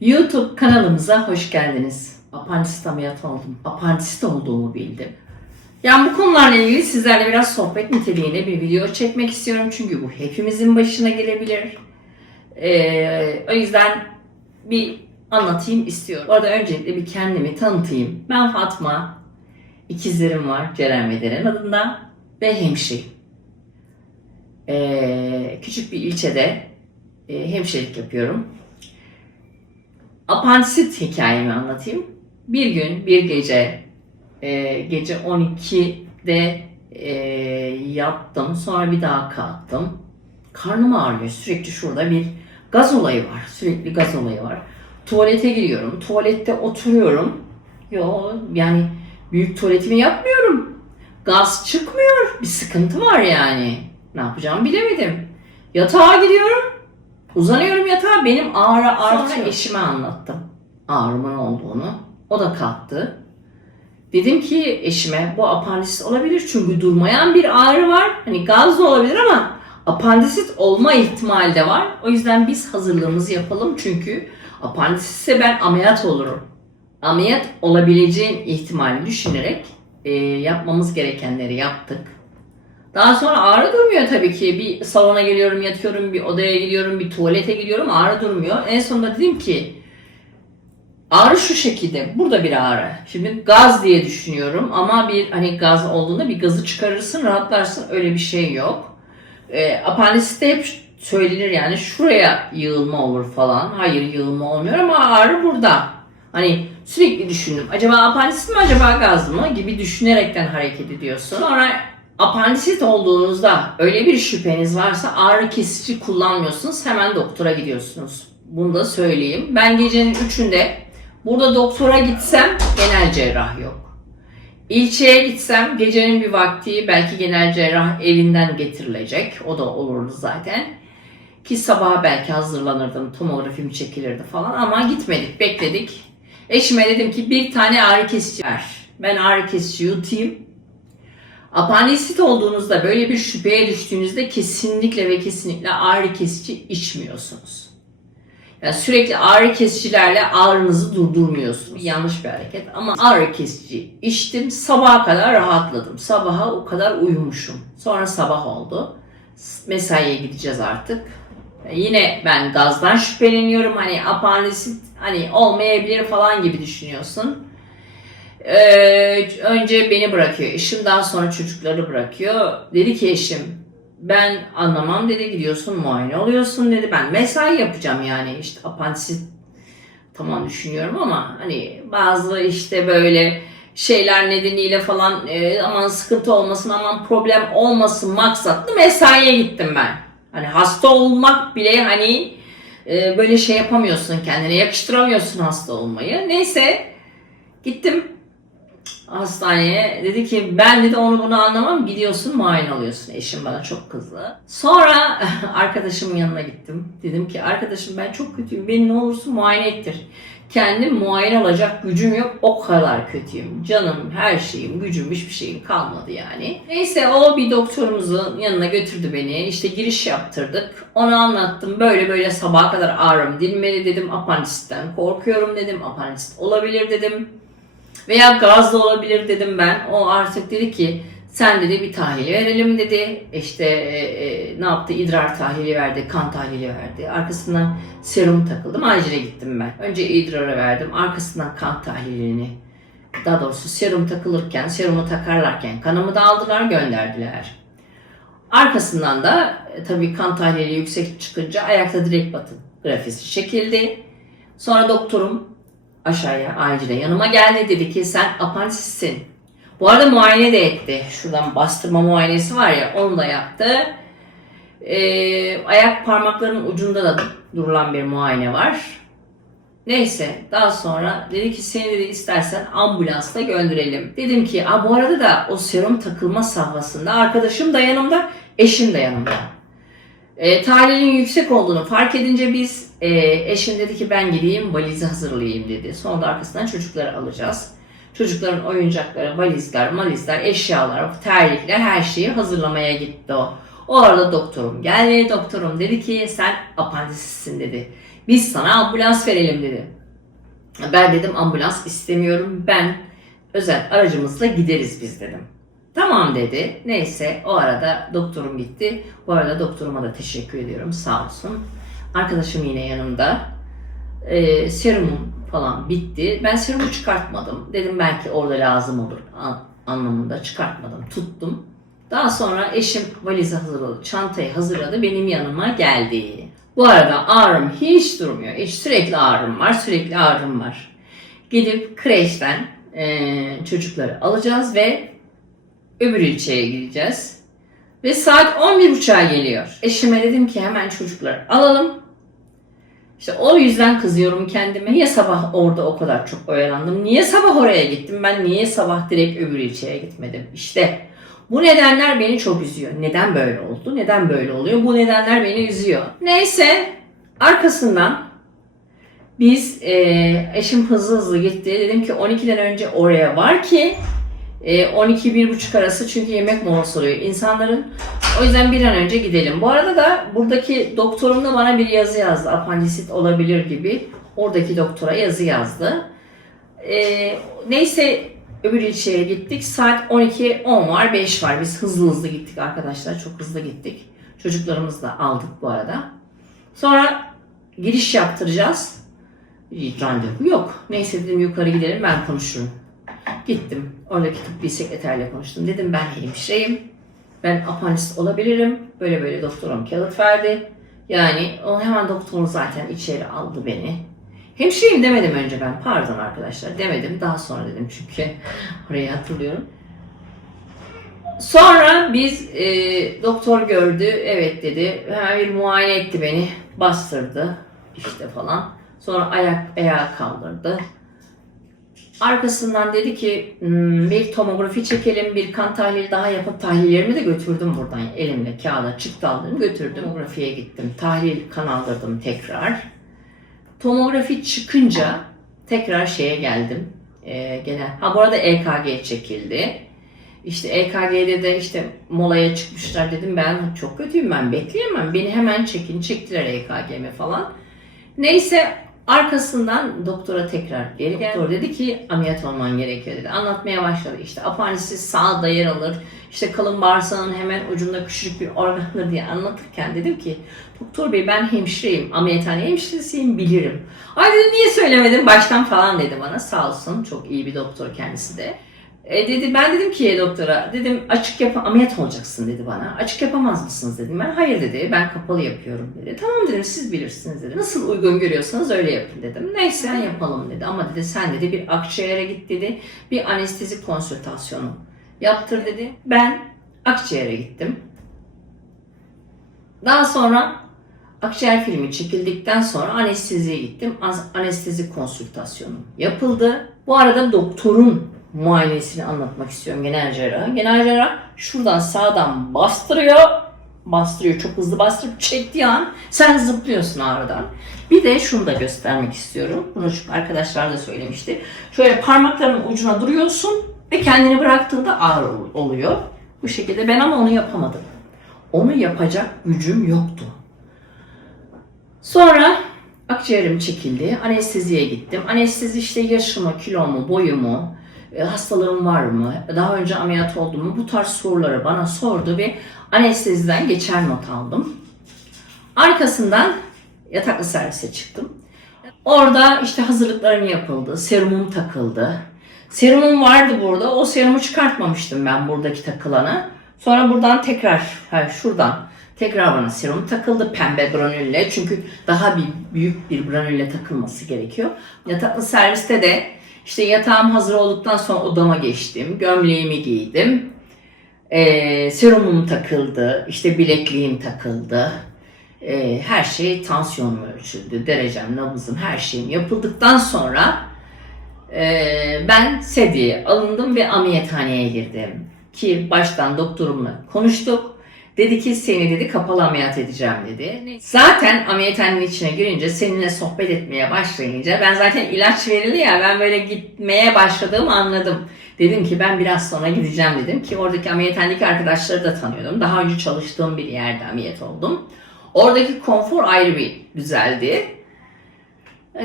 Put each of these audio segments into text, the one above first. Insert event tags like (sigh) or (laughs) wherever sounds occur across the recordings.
YouTube kanalımıza hoş geldiniz. Apandisit ameliyatı oldum. Apandisit olduğumu bildim. Yani bu konularla ilgili sizlerle biraz sohbet niteliğinde bir video çekmek istiyorum. Çünkü bu hepimizin başına gelebilir. Ee, o yüzden bir anlatayım istiyorum. Orada öncelikle bir kendimi tanıtayım. Ben Fatma. İkizlerim var Ceren ve Deren adında. Ve hemşireyim. Ee, küçük bir ilçede e, hemşirelik yapıyorum. Apandisit hikayemi anlatayım. Bir gün, bir gece, e, gece 12'de e, yattım. Sonra bir daha kalktım. Karnım ağrıyor. Sürekli şurada bir gaz olayı var. Sürekli gaz olayı var. Tuvalete giriyorum. Tuvalette oturuyorum. Yo yani büyük tuvaletimi yapmıyorum. Gaz çıkmıyor. Bir sıkıntı var yani. Ne yapacağımı bilemedim. Yatağa gidiyorum. Uzanıyorum yatağa benim ağrı artıyor. Sonra eşime anlattım ağrımın olduğunu. O da kalktı. Dedim ki eşime bu apandisit olabilir çünkü durmayan bir ağrı var. Hani gaz da olabilir ama apandisit olma ihtimali de var. O yüzden biz hazırlığımızı yapalım çünkü apandisitse ben ameliyat olurum. Ameliyat olabileceğin ihtimali düşünerek e, yapmamız gerekenleri yaptık. Daha sonra ağrı durmuyor tabii ki. Bir salona geliyorum, yatıyorum, bir odaya gidiyorum, bir tuvalete gidiyorum, ağrı durmuyor. En sonunda dedim ki ağrı şu şekilde. Burada bir ağrı. Şimdi gaz diye düşünüyorum ama bir hani gaz olduğunda bir gazı çıkarırsın, rahatlarsın. Öyle bir şey yok. E, apandisite hep söylenir yani şuraya yığılma olur falan. Hayır yığılma olmuyor ama ağrı burada. Hani sürekli düşündüm. Acaba apandisit mi acaba gaz mı gibi düşünerekten hareket ediyorsun. Sonra apandisit olduğunuzda öyle bir şüpheniz varsa ağrı kesici kullanmıyorsunuz. Hemen doktora gidiyorsunuz. Bunu da söyleyeyim. Ben gecenin üçünde burada doktora gitsem genel cerrah yok. İlçeye gitsem gecenin bir vakti belki genel cerrah evinden getirilecek. O da olurdu zaten. Ki sabaha belki hazırlanırdım, tomografim çekilirdi falan ama gitmedik, bekledik. Eşime dedim ki bir tane ağrı kesici ver. Ben ağrı kesici yutayım. Apandisit olduğunuzda böyle bir şüpheye düştüğünüzde kesinlikle ve kesinlikle ağrı kesici içmiyorsunuz. Yani sürekli ağrı kesicilerle ağrınızı durdurmuyorsunuz. Yanlış bir hareket ama ağrı kesici içtim. Sabaha kadar rahatladım. Sabaha o kadar uyumuşum. Sonra sabah oldu. Mesaiye gideceğiz artık. Yine ben gazdan şüpheleniyorum. Hani apandisit hani olmayabilir falan gibi düşünüyorsun. Ee, önce beni bırakıyor. Eşim daha sonra çocukları bırakıyor. Dedi ki eşim ben anlamam dedi gidiyorsun muayene oluyorsun dedi. Ben mesai yapacağım yani işte apandisit tamam düşünüyorum ama hani bazı işte böyle şeyler nedeniyle falan e, aman sıkıntı olmasın aman problem olmasın maksatlı mesaiye gittim ben. Hani hasta olmak bile hani e, böyle şey yapamıyorsun kendine yakıştıramıyorsun hasta olmayı. Neyse gittim hastaneye. Dedi ki ben dedi onu bunu anlamam gidiyorsun muayene alıyorsun. Eşim bana çok kızdı. Sonra (laughs) arkadaşımın yanına gittim. Dedim ki arkadaşım ben çok kötüyüm. Beni ne olursun muayene ettir. Kendim muayene olacak gücüm yok. O kadar kötüyüm. Canım, her şeyim, gücüm, hiçbir şeyim kalmadı yani. Neyse o bir doktorumuzun yanına götürdü beni. İşte giriş yaptırdık. Ona anlattım. Böyle böyle sabaha kadar ağrım dinmeli dedim. Apandisitten korkuyorum dedim. Apandisit olabilir dedim. Veya gaz da olabilir dedim ben. O artık dedi ki sen dedi bir tahlili verelim dedi. İşte e, e, ne yaptı? İdrar tahlili verdi, kan tahlili verdi. Arkasından serum takıldım. Acile gittim ben. Önce idrarı verdim. Arkasından kan tahlilini daha doğrusu serum takılırken, serumu takarlarken kanımı da aldılar gönderdiler. Arkasından da e, tabii kan tahlili yüksek çıkınca ayakta direkt batın grafisi çekildi. Sonra doktorum aşağıya acile yanıma geldi dedi ki sen apandisitsin. Bu arada muayene de etti. Şuradan bastırma muayenesi var ya onu da yaptı. Ee, ayak parmaklarının ucunda da durulan bir muayene var. Neyse daha sonra dedi ki seni dedi istersen ambulansla gönderelim. Dedim ki Aa, bu arada da o serum takılma safhasında arkadaşım da yanımda, eşim de yanımda. E, tahlilin yüksek olduğunu fark edince biz e, eşim dedi ki ben gideyim valizi hazırlayayım dedi. Sonra da arkasından çocukları alacağız. Çocukların oyuncakları, valizler, malizler, eşyalar, terlikler her şeyi hazırlamaya gitti o. O arada doktorum geldi. Doktorum dedi ki sen apandisitsin dedi. Biz sana ambulans verelim dedi. Ben dedim ambulans istemiyorum. Ben özel aracımızla gideriz biz dedim. Tamam dedi. Neyse o arada doktorum gitti. Bu arada doktoruma da teşekkür ediyorum sağ olsun. Arkadaşım yine yanımda. Ee, serumum falan bitti. Ben serumu çıkartmadım. Dedim belki orada lazım olur an- anlamında çıkartmadım. Tuttum. Daha sonra eşim valizi hazırladı, çantayı hazırladı, benim yanıma geldi. Bu arada ağrım hiç durmuyor. Hiç sürekli ağrım var, sürekli ağrım var. Gidip kreşten eee, çocukları alacağız ve öbür ilçeye gideceğiz. Ve saat 11.30'a geliyor. Eşime dedim ki hemen çocukları alalım. İşte o yüzden kızıyorum kendime. Niye sabah orada o kadar çok oyalandım? Niye sabah oraya gittim? Ben niye sabah direkt öbür ilçeye gitmedim? İşte bu nedenler beni çok üzüyor. Neden böyle oldu? Neden böyle oluyor? Bu nedenler beni üzüyor. Neyse arkasından biz e, eşim hızlı hızlı gitti. Dedim ki 12'den önce oraya var ki 12-1.30 arası çünkü yemek molası oluyor insanların. O yüzden bir an önce gidelim. Bu arada da buradaki doktorum da bana bir yazı yazdı. Apandisit olabilir gibi. Oradaki doktora yazı yazdı. E, neyse öbür ilçeye gittik. Saat 12 10 var 5 var. Biz hızlı hızlı gittik arkadaşlar. Çok hızlı gittik. Çocuklarımızı da aldık bu arada. Sonra giriş yaptıracağız. Randevu yok. Neyse dedim yukarı gidelim ben konuşurum. Gittim. Oradaki tıbbi sekreterle konuştum. Dedim ben hemşireyim. Ben apanist olabilirim. Böyle böyle doktorum kağıt verdi. Yani o hemen doktorum zaten içeri aldı beni. Hemşireyim demedim önce ben. Pardon arkadaşlar demedim. Daha sonra dedim çünkü (laughs) orayı hatırlıyorum. Sonra biz e, doktor gördü. Evet dedi. Hemen bir muayene etti beni. Bastırdı işte falan. Sonra ayak ayağa kaldırdı. Arkasından dedi ki "Hmm, bir tomografi çekelim, bir kan tahlili daha yapıp tahlillerimi de götürdüm buradan elimle kağıda çıktı aldım götürdüm. Tomografiye gittim, tahlil kan aldırdım tekrar. Tomografi çıkınca tekrar şeye geldim. Ee, gene ha bu arada EKG çekildi. İşte EKG'de de işte molaya çıkmışlar dedim ben çok kötüyüm ben bekleyemem. Beni hemen çekin çektiler EKG'me falan. Neyse arkasından doktora tekrar geri geldi. Doktor dedi ki ameliyat olman gerekiyor dedi. Anlatmaya başladı. İşte apandisit sağda yer alır. İşte kalın bağırsağın hemen ucunda küçük bir organdır diye anlatırken dedim ki doktor bey ben hemşireyim. Ameliyathane hemşiresiyim bilirim. Ay dedim niye söylemedin baştan falan dedi bana. Sağ olsun çok iyi bir doktor kendisi de. E dedi ben dedim ki doktora dedim açık yap ameliyat olacaksın dedi bana. Açık yapamaz mısınız dedim ben. Hayır dedi ben kapalı yapıyorum dedi. Tamam dedim siz bilirsiniz dedim. Nasıl uygun görüyorsanız öyle yapın dedim. Neyse yapalım dedi ama dedi sen dedi bir akciğere git dedi. Bir anestezi konsültasyonu yaptır dedi. Ben akciğere gittim. Daha sonra akciğer filmi çekildikten sonra anesteziye gittim. Anestezi konsültasyonu yapıldı. Bu arada doktorun muayenesini anlatmak istiyorum genel cerrahı. Genel cerrah şuradan sağdan bastırıyor. Bastırıyor çok hızlı bastırıp çektiği an sen zıplıyorsun ağrıdan. Bir de şunu da göstermek istiyorum. Bunu çünkü arkadaşlar da söylemişti. Şöyle parmaklarının ucuna duruyorsun ve kendini bıraktığında ağrı ol- oluyor. Bu şekilde ben ama onu yapamadım. Onu yapacak gücüm yoktu. Sonra akciğerim çekildi. Anesteziye gittim. Anestezi işte yaşımı, kilomu, boyumu, hastalığım var mı, daha önce ameliyat oldum mu bu tarz soruları bana sordu ve anesteziden geçer not aldım. Arkasından yataklı servise çıktım. Orada işte hazırlıklarım yapıldı, serumum takıldı. Serumum vardı burada, o serumu çıkartmamıştım ben buradaki takılanı. Sonra buradan tekrar, ha şuradan tekrar bana serum takıldı pembe granülle. Çünkü daha bir büyük bir granülle takılması gerekiyor. Yataklı serviste de işte yatağım hazır olduktan sonra odama geçtim. Gömleğimi giydim. Ee, serumum takıldı. işte bilekliğim takıldı. Ee, her şey tansiyonum ölçüldü. Derecem, nabızım, her şeyim yapıldıktan sonra ee, ben sedyeye alındım ve ameliyathaneye girdim. Ki baştan doktorumla konuştuk. Dedi ki seni dedi kapalı ameliyat edeceğim dedi. Zaten ameliyathanenin içine girince seninle sohbet etmeye başlayınca ben zaten ilaç verildi ya ben böyle gitmeye başladığımı anladım. Dedim ki ben biraz sonra gideceğim dedim ki oradaki ameliyathanedeki arkadaşları da tanıyordum. Daha önce çalıştığım bir yerde ameliyat oldum. Oradaki konfor ayrı bir güzeldi.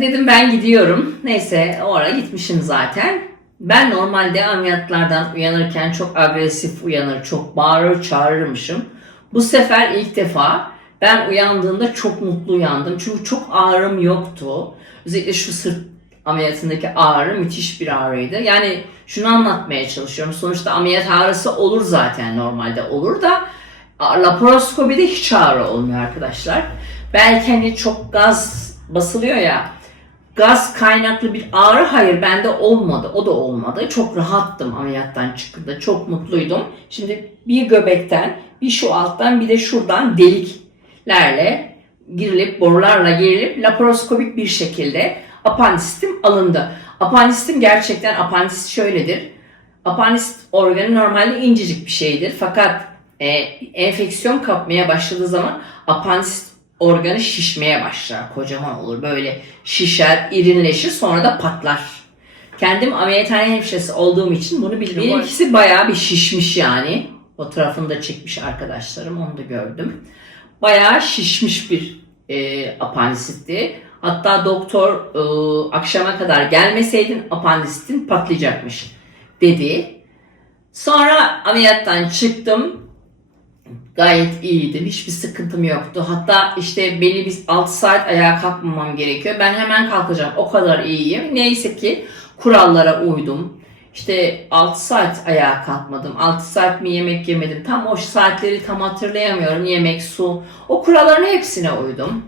Dedim ben gidiyorum. Neyse o ara gitmişim zaten. Ben normalde ameliyatlardan uyanırken çok agresif uyanır, çok bağırır çağırırmışım. Bu sefer ilk defa ben uyandığımda çok mutlu uyandım. Çünkü çok ağrım yoktu. Özellikle şu sırt ameliyatındaki ağrı müthiş bir ağrıydı. Yani şunu anlatmaya çalışıyorum. Sonuçta ameliyat ağrısı olur zaten normalde olur da laparoskopide hiç ağrı olmuyor arkadaşlar. Belki hani çok gaz basılıyor ya gaz kaynaklı bir ağrı hayır bende olmadı. O da olmadı. Çok rahattım ameliyattan çıktığında. Çok mutluydum. Şimdi bir göbekten bir şu alttan bir de şuradan deliklerle girilip borularla girilip laparoskopik bir şekilde apandisitim alındı. Apandisitim gerçekten apandist şöyledir. Apandist organı normalde incecik bir şeydir. Fakat e, enfeksiyon kapmaya başladığı zaman apandist organı şişmeye başlar. Kocaman olur. Böyle şişer, irinleşir sonra da patlar. Kendim ameliyathane hemşiresi olduğum için bunu biliyorum. Benimkisi bayağı bir şişmiş yani. Fotoğrafını da çekmiş arkadaşlarım. Onu da gördüm. Bayağı şişmiş bir e, apandisitti. Hatta doktor e, akşama kadar gelmeseydin apandisitin patlayacakmış dedi. Sonra ameliyattan çıktım. Gayet iyiydim. Hiçbir sıkıntım yoktu. Hatta işte belli bir 6 saat ayağa kalkmamam gerekiyor. Ben hemen kalkacağım. O kadar iyiyim. Neyse ki kurallara uydum. İşte 6 saat ayağa kalkmadım. 6 saat mi yemek yemedim. Tam o saatleri tam hatırlayamıyorum. Yemek, su. O kuralların hepsine uydum.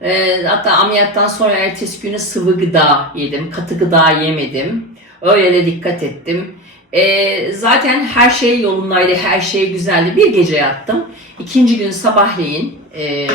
Ee, hatta ameliyattan sonra ertesi günü sıvı gıda yedim. Katı gıda yemedim. Öyle de dikkat ettim. Ee, zaten her şey yolundaydı, her şey güzeldi. Bir gece yattım. İkinci gün sabahleyin ee,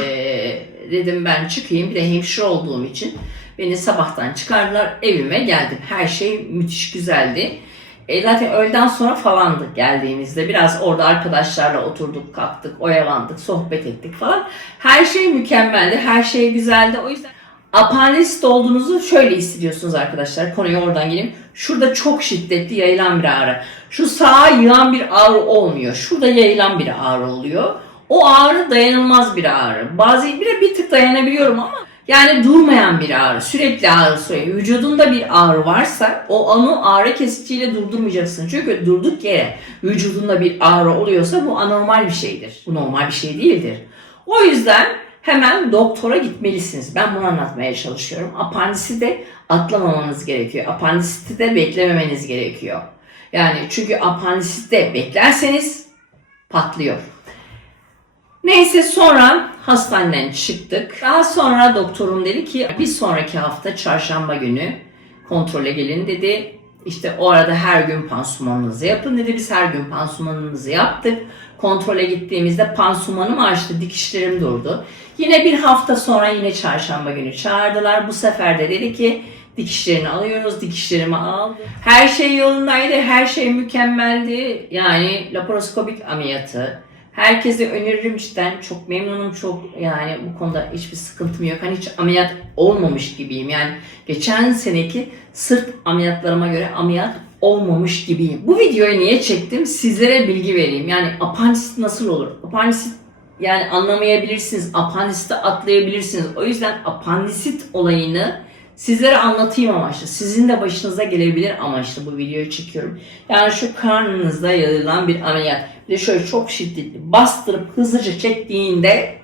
dedim ben çıkayım. Bir de hemşire olduğum için beni sabahtan çıkardılar. Evime geldim. Her şey müthiş güzeldi. E, zaten öğleden sonra falandık geldiğimizde. Biraz orada arkadaşlarla oturduk, kalktık, oyalandık, sohbet ettik falan. Her şey mükemmeldi, her şey güzeldi. O yüzden apandist olduğunuzu şöyle hissediyorsunuz arkadaşlar. Konuya oradan geleyim. Şurada çok şiddetli yayılan bir ağrı. Şu sağa yığan bir ağrı olmuyor. Şurada yayılan bir ağrı oluyor. O ağrı dayanılmaz bir ağrı. Bazı bir, bir tık dayanabiliyorum ama yani durmayan bir ağrı, sürekli ağrı sürekli. Vücudunda bir ağrı varsa o onu ağrı kesiciyle durdurmayacaksın. Çünkü durduk yere vücudunda bir ağrı oluyorsa bu anormal bir şeydir. Bu normal bir şey değildir. O yüzden hemen doktora gitmelisiniz. Ben bunu anlatmaya çalışıyorum. Apandisi de atlamamanız gerekiyor. Apandisiti de beklememeniz gerekiyor. Yani çünkü apandisite beklerseniz patlıyor. Neyse sonra hastaneden çıktık. Daha sonra doktorum dedi ki bir sonraki hafta çarşamba günü kontrole gelin dedi. İşte o arada her gün pansumanınızı yapın dedi. Biz her gün pansumanımızı yaptık. Kontrole gittiğimizde pansumanım açtı, dikişlerim durdu. Yine bir hafta sonra yine çarşamba günü çağırdılar. Bu sefer de dedi ki dikişlerini alıyoruz, dikişlerimi al. Her şey yolundaydı, her şey mükemmeldi. Yani laparoskopik ameliyatı, Herkese öneririm cidden. Çok memnunum. Çok yani bu konuda hiçbir sıkıntım yok. Hani hiç ameliyat olmamış gibiyim. Yani geçen seneki sırt ameliyatlarıma göre ameliyat olmamış gibiyim. Bu videoyu niye çektim? Sizlere bilgi vereyim. Yani apandisit nasıl olur? Apandisit yani anlamayabilirsiniz. Apandisite atlayabilirsiniz. O yüzden apandisit olayını sizlere anlatayım amaçlı. Sizin de başınıza gelebilir amaçlı bu videoyu çekiyorum. Yani şu karnınızda yayılan bir ameliyat. Bir de şöyle çok şiddetli bastırıp hızlıca çektiğinde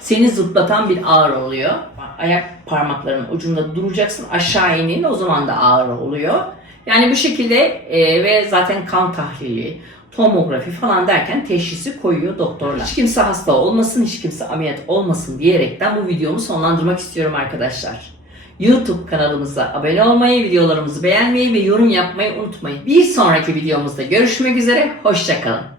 seni zıplatan bir ağrı oluyor. Ayak parmaklarının ucunda duracaksın aşağı indiğinde o zaman da ağrı oluyor. Yani bu şekilde e, ve zaten kan tahlili, tomografi falan derken teşhisi koyuyor doktorlar. Hiç kimse hasta olmasın, hiç kimse ameliyat olmasın diyerekten bu videomu sonlandırmak istiyorum arkadaşlar. YouTube kanalımıza abone olmayı, videolarımızı beğenmeyi ve yorum yapmayı unutmayın. Bir sonraki videomuzda görüşmek üzere, hoşçakalın.